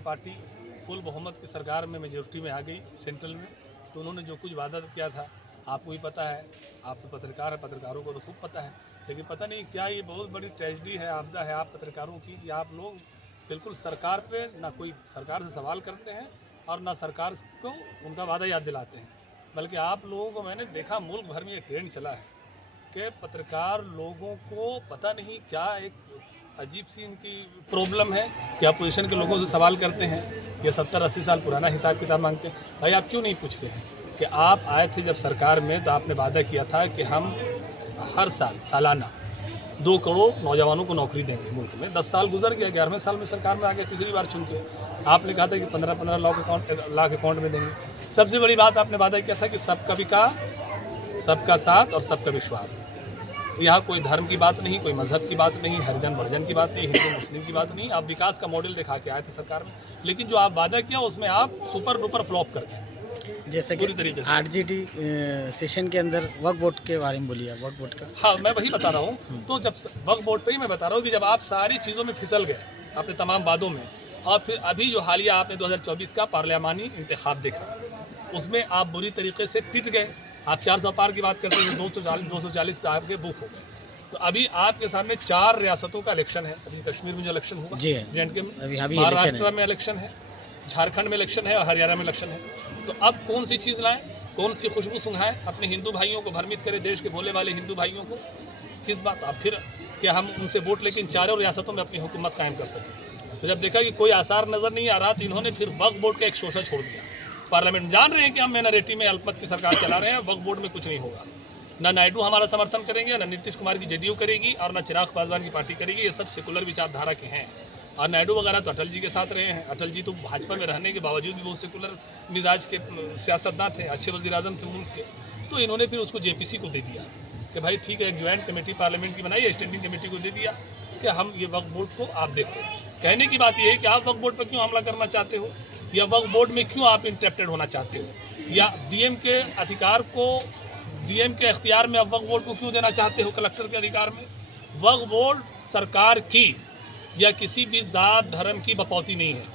Party full बहुमत की सरकार में मेजोरिटी में आ गई सेंट्रल में, तो उन्होंने जो कुछ वादा किया था आपको भी पता है, आप तो पत्रकार हैं, पत्रकारों को तो खूब पता है। लेकिन पता नहीं क्या ये बहुत बड़ी ट्रेजेडी है, आपदा है आप पत्रकारों की, कि आप लोग बिल्कुल सरकार पे ना कोई सरकार से सवाल करते हैं और ना सरकार को उनका वादा याद दिलाते हैं। बल्कि आप लोगों को मैंने देखा मुल्क भर में ये ट्रेंड चला है कि पत्रकार लोगों को पता नहीं क्या एक अजीब सी इनकी प्रॉब्लम है कि अपोजिशन के लोगों से सवाल करते हैं, ये 70-80 साल पुराना हिसाब किताब मांगते हैं। भाई आप क्यों नहीं पूछते हैं कि आप आए थे जब सरकार में तो आपने वादा किया था कि हम हर साल सालाना 2 करोड़ नौजवानों को नौकरी देंगे मुल्क में। 10 साल गुजर गया, 11वें साल में सरकार में आ गया, तीसरी बार चुन के आपने कहा था कि 15-15 लाख अकाउंट में देंगे। सबसे बड़ी बात आपने वादा किया था कि सबका विकास, सबका साथ और सबका विश्वास। तो यहाँ कोई धर्म की बात नहीं, कोई मजहब की बात नहीं, हरिजन वर्जन की बात नहीं, हिंदू मुस्लिम की बात नहीं। आप विकास का मॉडल दिखा के आए थे सरकार में, लेकिन जो आप वादा किया उसमें आप सुपर डुपर फ्लॉप कर गए जैसे कि पूरी तरीके से। आरजीडी सेशन के अंदर वक्फ बोर्ड के बारे में बोलिए, वक्फ बोर्ड का। हाँ, मैं वही बता रहा हूँ। तो जब वक्फ बोर्ड पे ही मैं बता रहा हूँ कि जब आप सारी चीज़ों में फिसल गए अपने तमाम वादों में, और फिर अभी जो हालिया आपने 2024 का पार्लियामानी इंतखाब देखा, उसमें आप बुरी तरीके से पिट गए। आप 400 पार की बात करते हैं, 240 पे आपके बुक हो गए। तो अभी आपके सामने 4 रियासतों का इलेक्शन है। अभी कश्मीर में जो इलेक्शन हुआ, जी J&K में, अभी महाराष्ट्र में इलेक्शन है, झारखंड में इलेक्शन है और हरियाणा में इलेक्शन है। तो अब कौन सी चीज़ लाएं, कौन सी खुशबू सुंघाएं, अपने हिंदू भाइयों को भ्रमित करें, देश के भोले वाले हिंदू भाइयों को। किस बात आप फिर क्या हम उनसे वोट लेके इन 4 रियासतों में अपनी हुकूमत कायम कर सकें? तो जब देखा कि कोई आसार नज़र नहीं आ रहा, तो इन्होंने फिर वक्फ बोर्ड का एक शोषा छोड़ दिया। पार्लियामेंट जान रहे हैं कि हम माइनॉरिटी में अल्पमत की सरकार चला रहे हैं, वक्फ बोर्ड में कुछ नहीं होगा। ना नायडू हमारा समर्थन करेंगे, ना नीतीश कुमार की जेडीयू करेगी और ना चिराग पासवान की पार्टी करेगी। ये सब सेकुलर विचारधारा के हैं। और नायडू वगैरह तो अटल जी के साथ रहे हैं। अटल जी तो भाजपा में रहने के बावजूद भी बहुत सेकुलर मिजाज के सियासतदान थे, अच्छे वज़ीर आज़म थे मुल्क के। तो इन्होंने फिर उसको जेपीसी को दे दिया कि भाई ठीक है, एक ज्वाइंट कमेटी पार्लियामेंट की बनाई है, स्टैंडिंग कमेटी को दे दिया कि हम ये वक्फ बोर्ड को आप देखो। कहने की बात यह है कि आप वक्फ बोर्ड पर क्यों हमला करना चाहते हो, या वक्फ बोर्ड में क्यों आप इंटरप्टेड होना चाहते हो, या डीएम के अधिकार को, डीएम के अख्तियार में अब वक्फ बोर्ड को क्यों देना चाहते हो कलेक्टर के अधिकार में। वक्फ बोर्ड सरकार की या किसी भी जात धर्म की बपौती नहीं है।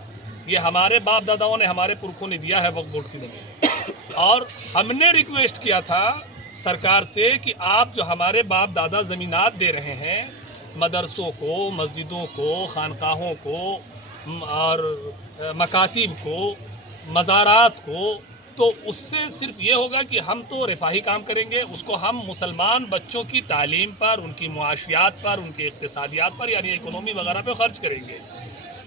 ये हमारे बाप दादाओं ने, हमारे पुरखों ने दिया है वक्फ बोर्ड की ज़मीन। और हमने रिक्वेस्ट किया था सरकार से कि आप जो हमारे बाप दादा ज़मीनात दे रहे हैं मदरसों को, मस्जिदों को, खानकाहों को और मकातिब को, मज़ारात को, तो उससे सिर्फ ये होगा कि हम तो रिफाही काम करेंगे, उसको हम मुसलमान बच्चों की तालीम पर, उनकी मुआशियात पर, उनके इक़्तिसादियात पर, यानी इकोनॉमी वगैरह पे खर्च करेंगे।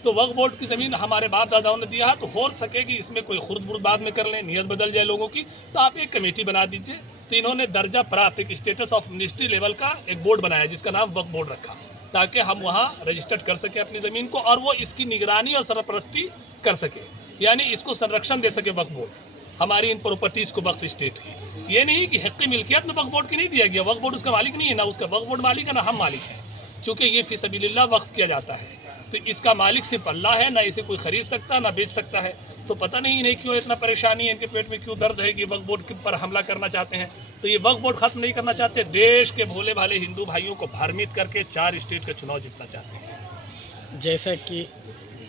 तो वक्फ बोर्ड की ज़मीन हमारे बाप दादाओं ने दिया है, तो हो सके कि इसमें कोई खुर्द बुर्द बाद में कर लें, नीयत बदल जाए लोगों की, तो आप एक कमेटी बना दीजिए। तो इन्होंने दर्जा प्राप्त एक स्टेटस ऑफ मिनिस्ट्री लेवल का एक बोर्ड बनाया जिसका नाम वक्फ बोर्ड रखा, ताकि हम वहाँ रजिस्टर्ड कर सकें अपनी ज़मीन को और वो इसकी निगरानी और सरपरस्ती कर सके, यानी इसको संरक्षण दे सके वक्फ बोर्ड हमारी इन प्रॉपर्टीज़ को वक्फ स्टेट की। ये नहीं कि हक़ मिल्कियत में वक्फ बोर्ड की नहीं दिया गया, वक्फ बोर्ड उसका मालिक नहीं है, ना उसका वक्फ बोर्ड मालिक है, ना हम मालिक हैं। चूँकि ये फ़ी सबीलिल्लाह वक्फ किया जाता है, तो इसका मालिक सिर्फ अल्लाह है, ना इसे कोई ख़रीद सकता ना बेच सकता है। तो पता नहीं इन्हें क्यों इतना परेशानी है, इनके पेट में क्यों दर्द है कि वक्फ बोर्ड पर हमला करना चाहते हैं। तो ये वक्फ बोर्ड ख़त्म नहीं करना चाहते, देश के भोले भाले हिंदू भाइयों को भ्रमित करके 4 स्टेट का चुनाव जीतना चाहते हैं। जैसा कि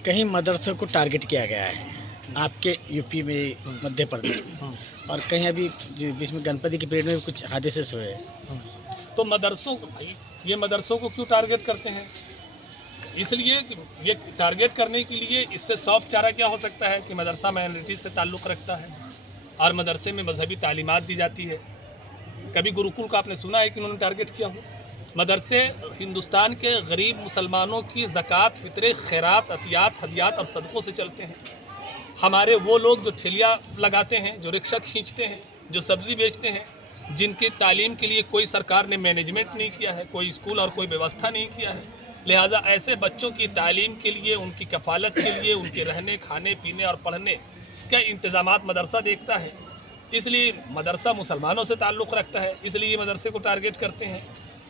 कहीं मदरसों को टारगेट किया गया है आपके यूपी में, मध्य प्रदेश में, और कहीं अभी बीच में गणपति के पीरियड में भी कुछ हादसे हुए हैं। तो मदरसों को, भाई ये मदरसों को क्यों टारगेट करते हैं? इसलिए कि ये टारगेट करने के लिए इससे सॉफ्ट चारा क्या हो सकता है कि मदरसा माइनॉरिटी से ताल्लुक़ रखता है और मदरसे में मजहबी तालीमात दी जाती है। कभी गुरुकुल का आपने सुना है कि उन्होंने टारगेट किया हो? मदरसे हिंदुस्तान के गरीब मुसलमानों की ज़कात, फ़ितरे, खैरात, अतियात, हदियात और सदक़ों से चलते हैं। हमारे वो लोग जो ठेलिया लगाते हैं, जो रिक्शा खींचते हैं, जो सब्ज़ी बेचते हैं, जिनकी तालीम के लिए कोई सरकार ने मैनेजमेंट नहीं किया है, कोई स्कूल और कोई व्यवस्था नहीं किया है, लिहाजा ऐसे बच्चों की तालीम के लिए, उनकी कफ़ालत के लिए, उनके रहने, खाने, पीने और पढ़ने के इंतज़ामात मदरसा देखता है। इसलिए मदरसा मुसलमानों से ताल्लुक़ रखता है, इसलिए मदरसे को टारगेट करते हैं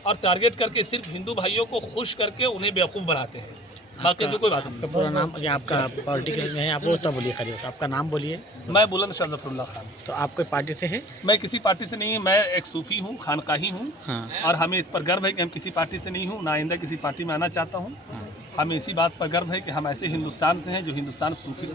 और टारगेट करके सिर्फ हिंदू भाइयों को खुश करके उन्हें बेवकूफ़ बनाते हैं। बाकी इसमें कोई बात नहीं। आपका पूरा नाम या आपका पॉलिटिकल में है, आप वो सब बोलिए खाली, बस आपका नाम बोलिए। मैं बुलंद शाह ज़फ़रुल्लाह खान। तो आप कोई पार्टी से है? मैं किसी पार्टी से नहीं हूँ, मैं एक सूफ़ी हूँ, खानकाही हूँ। हाँ और हमें इस पर गर्व है कि हम किसी पार्टी से नहीं हूँ, ना आइंदा किसी पार्टी में आना चाहता हूँ। हाँ। हमें इसी बात पर गर्व है कि हम ऐसे हिंदुस्तान से हैं जो हिंदुस्तान सूफ़ी